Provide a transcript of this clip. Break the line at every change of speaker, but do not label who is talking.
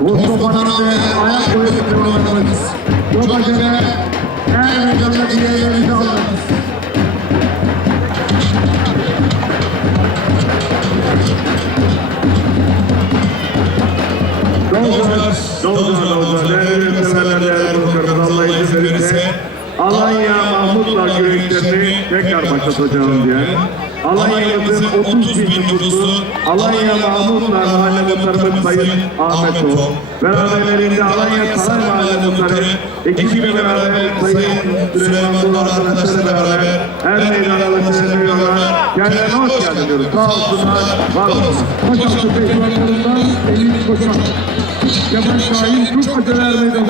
Mustafa'nın ve ayak kuvveti devalarımız. Çok acele her meydanda diğerlerini alırız. Dolca, Dolca, Dolca, Alanya Mahmutlar güreşlerini tekrar başlatacağım diye. Alanya'mızın 30 bin nüfusu Alanya Mahmutlar Mahalle Muhtarımız Sayın Ahmet Oğuz. Beraberlerinde Alanya Saray Mahalle Muhtarı ekibiyle beraber Sayın Süleyman Dolar arkadaşlarıyla beraber her meydan alıcısı veriyorlar. Kendilerine hoş geldin diyoruz. Sağ olsunlar, var olsunlar. Koşan Tüfek Kulaklarından Emin Koşan. Kemal Şahin Türk Acılar Meydanı.